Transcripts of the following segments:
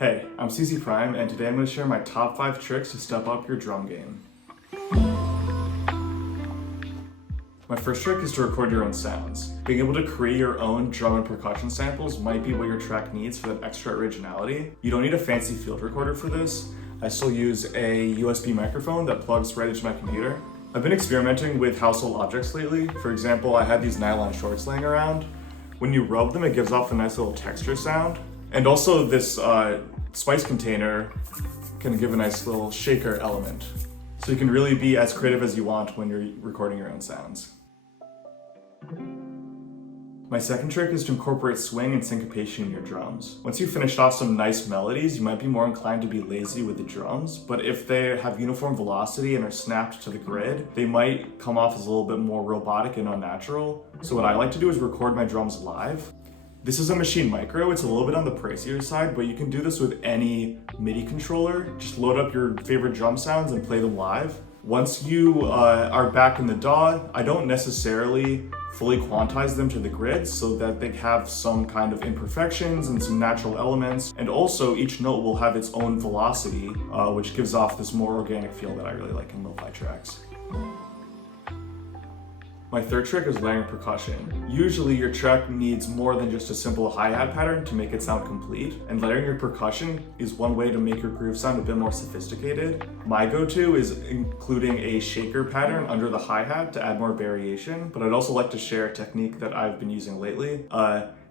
Hey, I'm Steezy Prime, and today I'm going to share my top 5 tricks to step up your drum game. My first trick is to record your own sounds. Being able to create your own drum and percussion samples might be what your track needs for that extra originality. You don't need a fancy field recorder for this. I still use a USB microphone that plugs right into my computer. I've been experimenting with household objects lately. For example, I had these nylon shorts laying around. When you rub them, it gives off a nice little texture sound. And also this spice container can give a nice little shaker element. So you can really be as creative as you want when you're recording your own sounds. My second trick is to incorporate swing and syncopation in your drums. Once you've finished off some nice melodies, you might be more inclined to be lazy with the drums, but if they have uniform velocity and are snapped to the grid, they might come off as a little bit more robotic and unnatural. So what I like to do is record my drums live. This is a Machine Micro. It's a little bit on the pricier side, but you can do this with any MIDI controller. Just load up your favorite drum sounds and play them live. Once you are back in the DAW, I don't necessarily fully quantize them to the grid so that they have some kind of imperfections and some natural elements. And also each note will have its own velocity, which gives off this more organic feel that I really like in lo-fi tracks. My third trick is layering percussion. Usually your track needs more than just a simple hi-hat pattern to make it sound complete, and layering your percussion is one way to make your groove sound a bit more sophisticated. My go-to is including a shaker pattern under the hi-hat to add more variation, but I'd also like to share a technique that I've been using lately,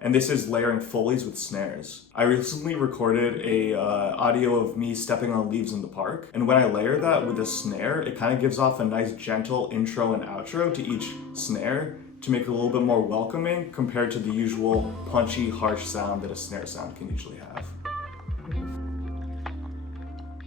and this is layering Foleys with snares. I recently recorded a audio of me stepping on leaves in the park, and when I layer that with a snare, it kind of gives off a nice gentle intro and outro to each snare to make it a little bit more welcoming compared to the usual punchy, harsh sound that a snare sound can usually have.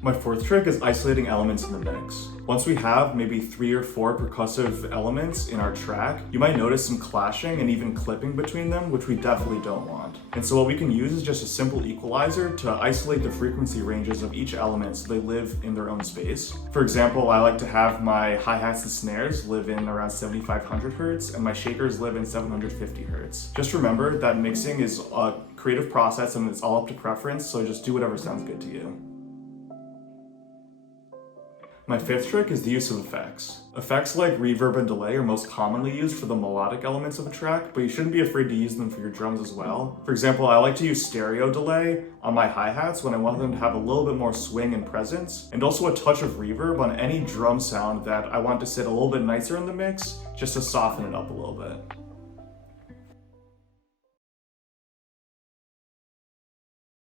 My fourth trick is isolating elements in the mix. Once we have maybe 3 or 4 percussive elements in our track, you might notice some clashing and even clipping between them, which we definitely don't want. And so what we can use is just a simple equalizer to isolate the frequency ranges of each element so they live in their own space. For example, I like to have my hi-hats and snares live in around 7500 Hertz and my shakers live in 750 Hertz. Just remember that mixing is a creative process and it's all up to preference, so just do whatever sounds good to you. My fifth trick is the use of effects. Effects like reverb and delay are most commonly used for the melodic elements of a track, but you shouldn't be afraid to use them for your drums as well. For example, I like to use stereo delay on my hi-hats when I want them to have a little bit more swing and presence, and also a touch of reverb on any drum sound that I want to sit a little bit nicer in the mix, just to soften it up a little bit.